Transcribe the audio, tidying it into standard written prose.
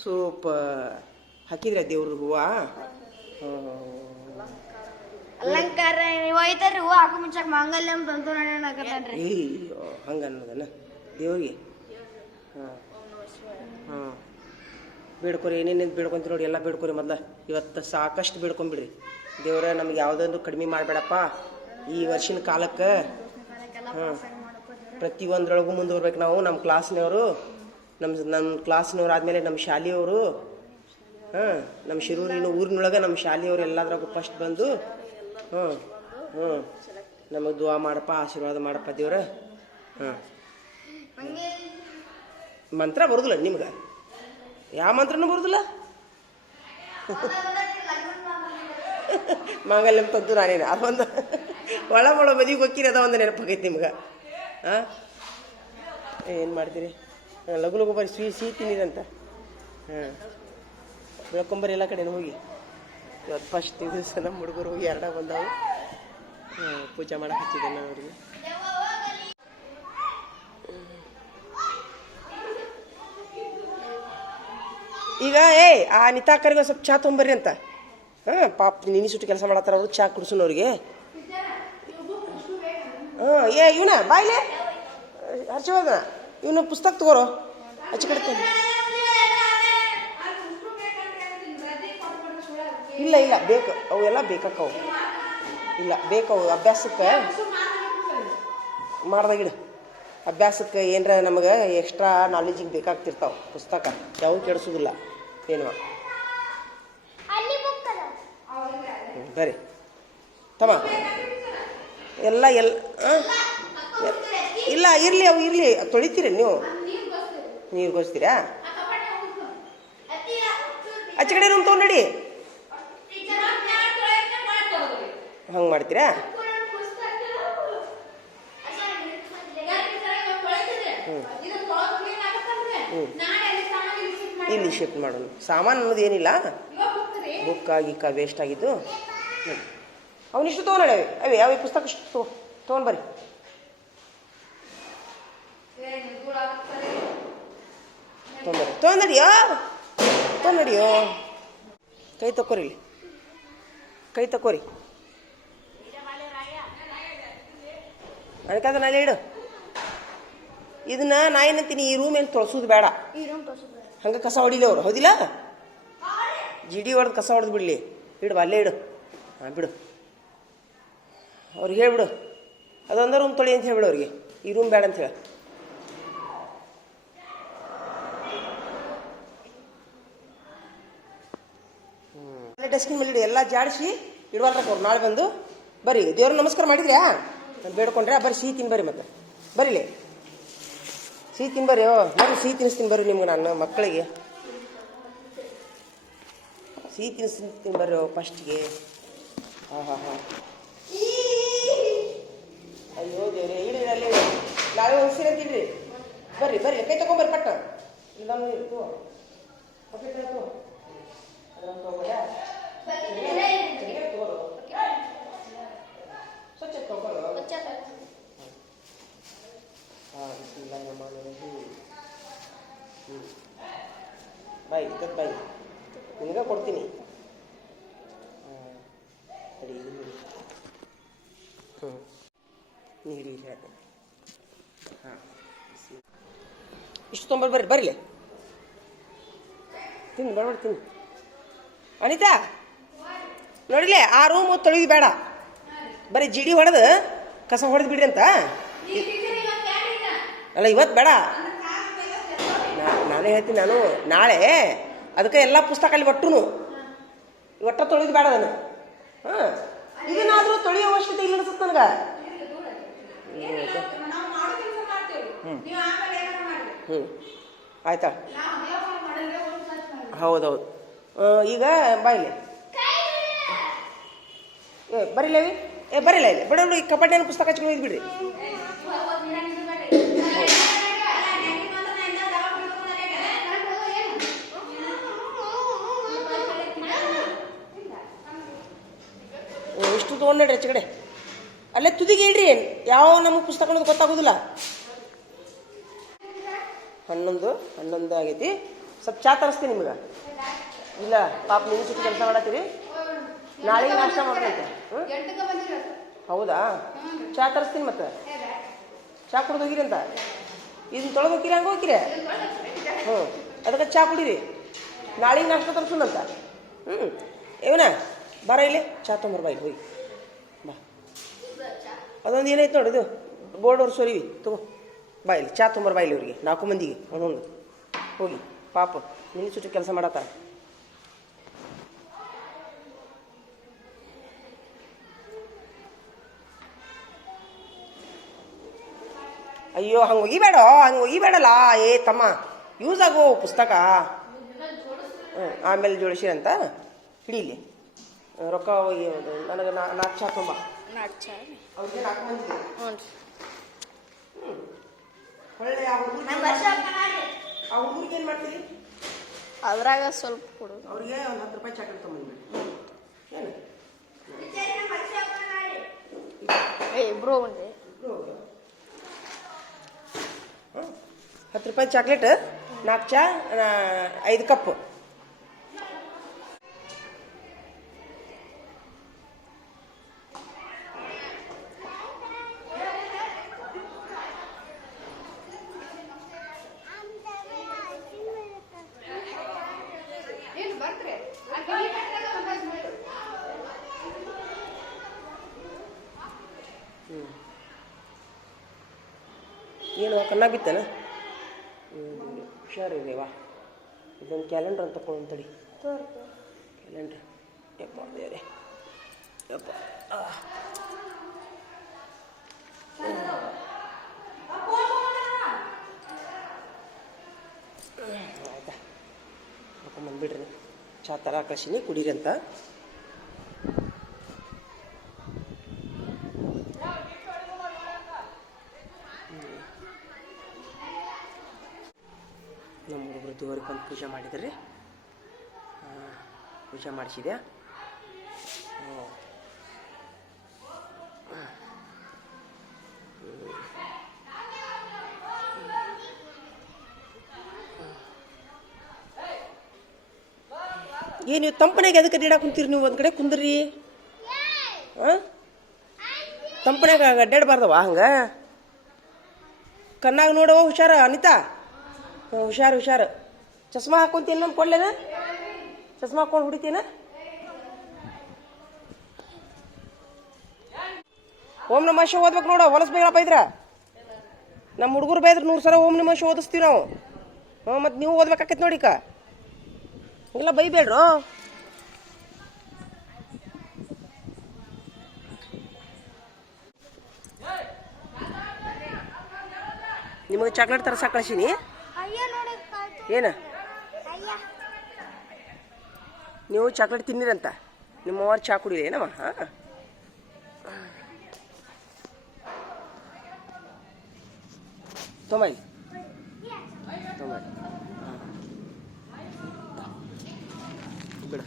Super. ಹಾಕಿದ್ರೆ ದೇವ್ರ ಹೂವ. ಅಲಂಕಾರ ಒಯ್ತಾರ್ರಿ ಹೂವು ಹಾಕೋ ಮುಂಚಾಕ ಮಾಂಗಲ್ಯ ತಂತು ಹಾಕತಾನ್ರಿ. ಅಯ್ಯೋ ಹಂಗ ಅನ್ನೋದನ್ನ ದೇವ್ರಿಗೆ. ಹಾಂ ಬೇಡ್ಕೊರಿ, ಏನೇನೇನು ಬೇಡ್ಕೊಂತೀರಿ ನೋಡಿ ಎಲ್ಲ ಬೇಡ್ಕೊರಿ. ಮೊದಲ ಇವತ್ತು ಸಾಕಷ್ಟು ಬೇಡ್ಕೊಂಬಿಡ್ರಿ. ದೇವ್ರ ನಮ್ಗೆ ಯಾವುದೊಂದು ಕಡಿಮೆ ಮಾಡಬೇಡಪ್ಪ ಈ ವರ್ಷಿನ ಕಾಲಕ್ಕೆ. ಹಾಂ ಪ್ರತಿಯೊಂದ್ರೊಳಗೂ ಮುಂದುವರ್ಬೇಕು ನಾವು. ನಮ್ಮ ಕ್ಲಾಸ್ನವರು, ನಮ್ಮ ಕ್ಲಾಸ್ನವ್ರು ಆದಮೇಲೆ ನಮ್ಮ ಶಾಲೆಯವರು, ಹಾಂ ನಮ್ಮ ಶಿರೂರಿನ ಊರಿನೊಳಗೆ ನಮ್ಮ ಶಾಲೆಯವರು ಎಲ್ಲದ್ರಾಗೂ ಫಸ್ಟ್ ಬಂದು ನಮಗೆ ದುವಾ ಮಾಡಪ್ಪ, ಆಶೀರ್ವಾದ ಮಾಡಪ್ಪ ದೇವ್ರ. ಹಾಂ ಮಂತ್ರ ಬರೋದಿಲ್ಲ ನಿಮ್ಗೆ? ಯಾವ ಮಂತ್ರನೂ ಬರೋದಿಲ್ಲ? ಮಾಂಗಲ್ಯಂ ತಂತು ನಾನೇನು ಅದೊಂದು ಒಳ ಮದುವೆಗೆ ಹೋಗ್ತೀರಿ, ಅದ ಒಂದು ನೆನಪಾಗೈತಿ ನಿಮ್ಗೆ. ಹಾಂ ಏನು ಮಾಡ್ತೀರಿ? ಲಘು ಲಘು ಬರ್ರಿ, ಸಿಹಿ ತಿನ್ನಿರಂತ. ಹಾಂ ಬೆಳ್ಕೊಂಬರಿ ಎಲ್ಲ ಕಡೆನೂ ಹೋಗಿ. ಇವತ್ತು ಫಸ್ಟ್ ದಿವಸ ನಮ್ಮ ಹುಡುಗರು ಹೋಗಿ ಎರಡ ಬಂದಾವು. ಪೂಜೆ ಮಾಡಕ್ಕೆ ಹಚ್ಚಿದ್ದೆ ನಾನು ಅವ್ರಿಗೆ. ಈಗ ಆ ನಿತಾಕರಿಗೆ ಸ್ವಲ್ಪ ಚಹಾ ತೊಗೊಂಬರ್ರಿ ಅಂತ. ಹಾಂ ಪಾಪ ನಿನ್ನೆ ಸುಟ್ಟು ಕೆಲಸ ಮಾಡತ್ತಾರ ಅವರು, ಚಹಾ ಕುಡ್ಸೋನವ್ರಿಗೆ. ಹಾಂ ಇವನ ಬಾಯ್ಲೆ ಹರ್ಷವರ್ಧನ, ಇವನು ಪುಸ್ತಕ ತಗೋರೋ ಹಚ್ಚಿ ಕಡೆ. ಇಲ್ಲ ಇಲ್ಲ ಬೇಕು, ಅವೆಲ್ಲ ಬೇಕಾಕವು. ಇಲ್ಲ ಬೇಕವು ಅಭ್ಯಾಸಕ್ಕೆ ಮಾಡ್ದಾಗಿಡು. ಅಭ್ಯಾಸಕ್ಕೆ ಏನರ ನಮಗೆ ಎಕ್ಸ್ಟ್ರಾ ನಾಲೆಜಿಗೆ ಬೇಕಾಗ್ತಿರ್ತಾವೆ ಪುಸ್ತಕ, ಯಾವ ಕೆಡಿಸೋದಿಲ್ಲ ಏನು. ಬರ್ರಿ ತಮ್ಮ ಎಲ್ಲ ಇಲ್ಲ ಇರಲಿ, ಅವು ಇರಲಿ. ತೊಳಿತೀರಿ ನೀವು? ನೀರು ಗೋಸ್ತೀರಾ? ಆಚೆ ಕಡೆ ರೂಮ್ ತೊಗೊಂಡಿ ಹಂಗೆ ಮಾಡ್ತೀರಾ? ಇಲ್ಲಿ ಶಿಫ್ಟ್ ಮಾಡೋಣ. ಸಾಮಾನು ಅನ್ನೋದು ಏನಿಲ್ಲ, ಬುಕ್ ಗಿಕ್ಕ ವೇಸ್ಟ್ ಆಗಿದ್ದು. ಅವನಿಷ್ಟು ತೊಗೊಂಡವೆ ಅವೇ ಅವೇ ಪುಸ್ತಕ ಇಷ್ಟು ತೊಗೊಂಡ್ಬರ್ರಿ. ತೊಗೊಂಡಡಿಯೋ ತೊಗೊಂಡಡಿಯೋ. ಕೈ ತಕ್ಕೋರಿ, ಇಲ್ಲಿ ಕೈ ತಕ್ಕೋರಿ. ಅದಕ್ಕಾದ್ರೆ ನಾಳೆ ಇಡು ಇದನ್ನ. ನಾ ಏನಂತೀನಿ, ಈ ರೂಮ್ ಏನು ತೊಳ್ಸೋದು ಬೇಡ, ಹಂಗೆ ಕಸ ಹೊಡಿಲಿ ಅವರು. ಹೌದಿಲ್ಲ? ಜಿಡಿ ಹೊಡೆದು ಕಸ ಹೊಡೆದು ಬಿಡಲಿ. ಇಡು ಅಲ್ಲೇ ಇಡು. ಹಾಂ ಬಿಡು, ಅವ್ರಿಗೆ ಹೇಳ್ಬಿಡು ಅದೊಂದು ರೂಮ್ ತೊಳಿ ಅಂತ ಹೇಳ್ಬಿಡು ಅವ್ರಿಗೆ. ಈ ರೂಮ್ ಬೇಡ ಅಂತ ಹೇಳ. ಅಲ್ಲೇ ಡಸ್ಟ್ಬಿನ್ ಮೇಲೆ ಇಡು, ಎಲ್ಲ ಜಾಡಿಸಿ ಇಡುವಲ್ರಕ್ಕ ಅವ್ರು. ನಾಳೆ ಬಂದು ಬರ್ರಿ. ದೇವ್ರ ನಮಸ್ಕಾರ ಮಾಡಿದ್ರ್ಯಾ? ನಾನು ಬೇಡ್ಕೊಂಡ್ರೆ ಬರ್ರಿ, ಸಿಹಿ ತಿನ್ ಬರ್ರಿ. ಮತ್ತೆ ಬರೀಲಿ ಸಿಹಿ ತಿನ್ ಬರ್ರಿ. ಬರ್ರಿ ಸಿಹಿ ತಿನ್ನಿಸ್ತೀನಿ ಬರ್ರಿ ನಿಮ್ಗೆ. ನಾನು ಮಕ್ಕಳಿಗೆ ಸಿಹಿ ತಿನ್ನಿಸ್ತೀನಿ ಬರ್ರಿ ಫಸ್ಟ್ಗೆ. ಹಾಂ ಹಾಂ ಹಾಂ. ಅಯ್ಯೋ ದೇವ್ರೆ, ಇಡ್ರಿ ಅಲ್ಲೇ ಇಡು. ನಾಳೆ ಹೋಗ್ಸಿರ ತಿಡ್ರಿ. ಬರ್ರಿ ಬರ್ರಿ, ಕೈ ತಗೊಂಬರ್ರಿ ಪಟ್ಟ. ಇಲ್ಲ ಇತ್ತು ತಗೋ ಅದನ್ನು ತಗೋಯ ಸ್ವಚ್ಛ ತಗೊಳ್ಳೋ. ಹಾಂ ಬಿಸಿಲ್ಲ ಮಾಡಿ. ಬಾಯ್ ಇದಕ್ಕೆ ಬಾಯ್ ನಿನಗೆ ಕೊಡ್ತೀನಿ. ಅಡಿ ನೀರು ಹೇಳ್ದೆ. ಹಾಂ ಇಷ್ಟು ತೊಂಬರ್ ಬರ್ರಿ ಬರಲಿ. ತಿನ್ನು ಬರಬೇಡ, ತಿನ್ನು. ಅನಿತಾ ನೋಡಿಲೆ, ಆ ರೂಮ್ ತೊಳೆದು ಬೇಡ, ಬರೀ ಜಿಡಿ ಹೊಡೆದು ಕಸ ಹೊಡೆದು ಬಿಡ್ರಿ ಅಂತ. ಅಲ್ಲ ಇವತ್ತು ಬೇಡ, ನಾನೇ ಹೇಳ್ತೀನಿ. ನಾನು ನಾಳೆ ಅದಕ್ಕೆ ಎಲ್ಲ ಪುಸ್ತಕ ಅಲ್ಲಿ ಒಟ್ಟ ತೊಳೆದು ಬೇಡ ಅದನ್ನು. ಹಾಂ ಇದನ್ನಾದರೂ ತೊಳೆಯೋ ಅವಶ್ಯಕತೆ ಇಲ್ಲ ಅನ್ಸುತ್ತೆ ನನಗೆ. ಹ್ಞೂ ಆಯ್ತಾ? ಹೌದೌದು. ಈಗ ಬಾಯಿಲೆ ಬರೀಲೇವಿ. ಬರೀಲ್ಲ ಇಲ್ಲಿ ಬಿಡ. ಈ ಕಬಡ್ಡಿಯನ್ನು ಪುಸ್ತಕ ಹಚ್ಕೊಂಡು ಒಯ್ದು ಬಿಡ್ರಿ. ಇಷ್ಟು ತೊಗೊಂಡ್ರಿ ಆಚೆ ಕಡೆ. ಅಲ್ಲೇ ತುದಿಗೆ ಇಡ್ರಿ. ಯಾವ ನಮಗೆ ಪುಸ್ತಕ ಅನ್ನೋದು ಗೊತ್ತಾಗೋದಿಲ್ಲ. 11 ಆಗೈತಿ. ಸ್ವಲ್ಪ ಚಾ ತರಿಸ್ತೀನಿ ನಿಮ್ಗೆ. ಇಲ್ಲ ಪಾಪ ನೀವು ಸುಟ್ಟು ಕೆಲಸ ಮಾಡತ್ತೀರಿ. ನಾಳೆಗೆ ನಾಷ್ಟ ಮಾಡ್ಬೇಕು. ಹೌದಾ? ಚಾ ತರಿಸ್ತೀನಿ ಮತ್ತೆ. ಚಾ ಕುಡ್ದು ಹೋಗಿರಿ ಅಂತ. ಇದನ್ನ ತೊಳೆದು ಹೋಗಿರಿ, ಹಂಗೆ ಹೋಗಿರಿ. ಅದಕ್ಕೆ ಚಾ ಕುಡೀರಿ. ನಾಳೆಗೆ ನಾಷ್ಟ ತರಿಸೋಣಂತ. ಏವನ ಬರ ಇಲ್ಲಿ ಚಾ ತೊಂಬರ್ ಬಾ ಇಲ್ಲಿ ಹೋಗಿ ಬಾ. ಅದೊಂದು ಏನೈತೆ ನೋಡಿ, ಇದು ಬೋರ್ಡ್ ಅವ್ರು ಸೊರಿವಿ ತಗೋ ಬಾ ಇಲ್ಲಿ. ಚಾ ತೊಂಬರ್ ಬಾ ಇಲ್ಲಿ ಇವ್ರಿಗೆ 4 ಮಂದಿಗೆ ಒಂದೊಂದು. ಹೋಗಿ ಪಾಪ ನಿನ್ನ ಸುಟ್ಟು ಕೆಲಸ ಮಾಡತ್ತಾರ. ಅಯ್ಯೋ ಹಂಗೆ ಒಗಿಬೇಡಲ್ಲ. ತಮ್ಮ ಯೂಸ್ ಆಗೋ ಪುಸ್ತಕ. ಆಮೇಲೆ ಜೋಡಿಸಿ ಅಂತ ಹಿಡೀಲಿ. ರೊಕ್ಕ ನನಗೆ 4 ಚಾ ತುಂಬ. ಅವ್ರಿಗೆ 4 ಮಂದಿ. ಒಳ್ಳೆ ಆ ಹುಡುಗರಿಗೆ ಏನು ಮಾಡ್ತೀರಿ? ಅದ್ರಾಗ ಸ್ವಲ್ಪ ಕೊಡು. ಅವ್ರಿಗೆ ಒಂದು 10 ರೂಪಾಯಿ ಚಾಕ್ಲೇಟ್ ತೊಗೊಂಡ್ಬಿಡಿ. ಏನು ಇಬ್ರು ಒಂದೇ. 10 ರೂಪಾಯಿ ಚಾಕ್ಲೇಟ್, 4 ಚಾ, 5 ಕಪ್. ಏನು ಕಣ್ಣಾಗ ಬಿತ್ತೇನ? ಹುಷಾರಿದೇವಾ. ಇದೊಂದು ಕ್ಯಾಲೆಂಡ್ರ್ ಅಂತ ತಗೊಂಡು ಕ್ಯಾಲೆಂಡ್ರ್. ಯಪ್ಪ ದೇವ್ರೆ ಯಪ್ಪ. ಆಯ್ತಾ ಬಂದ್ಬಿಡ್ರಿ. ಚಾ ಥರ ಕಳಿಸೀನಿ ಕುಡೀರಿ ಅಂತ. ನಮ್ಮ ಹುಡುಗರು ದೇವ್ರಿಗೆ ಬಂದು ಪೂಜೆ ಮಾಡಿದ್ರಿ. ಪೂಜೆ ಮಾಡಿಸಿದ್ಯಾ? ಏನು ತಂಪನಾಗ ಎದಕ್ಕೆ ಅಡ್ಡಾಡಕ್ಕೆ ಕುಂತೀರಿ ನೀವು? ಒಂದು ಕಡೆ ಕುಂದ್ರಿ. ತಂಪನಾಗ ಅಡ್ಡಾಡಬಾರ್ದವ ಹಂಗೆ. ಕಣ್ಣಾಗ ನೋಡವ. ಹುಷಾರ ಅನಿತಾ. ಹುಷಾರು. ಚಸ್ಮಾ ಹಾಕೊಂತೀನಿ ನಮ್ಮ ಕೊಡ್ಲೇನ? ಚಸ್ಮಾ ಹಾಕೊಂಡು ಹುಡಿತೀನ? ಓಂ ನಮಃ ಶಿವ ಓದ್ಬೇಕು ನೋಡು. ಹೊಲಸ್ಬೇಕಪ್ಪ ಬೈದ್ರ. ನಮ್ಮ ಹುಡುಗರು ಬೈದ್ರೆ 100 ಸಲ ಓಂ ನಮಃ ಶಿವ ಓದಿಸ್ತೀವಿ ನಾವು. ಮತ್ತು ನೀವು ಓದ್ಬೇಕಾಕೈತೆ ನೋಡಿಕ. ಇಲ್ಲ ಬೈಬೇಡ್ರು. ನಿಮಗೆ ಚಾಕ್ಲೇಟ್ ತರಸಾಕ ಕಳಿಸೀನಿ. ಏನು ನೀವು ಚಾಕ್ಲೇಟ್ ತಿನ್ನಿರಂತ ನಿಮ್ಮವ್ರು ಚಾ ಕುಡಿರಿ ಏನವ? ತೊಂಬೈ ಬಿಡ.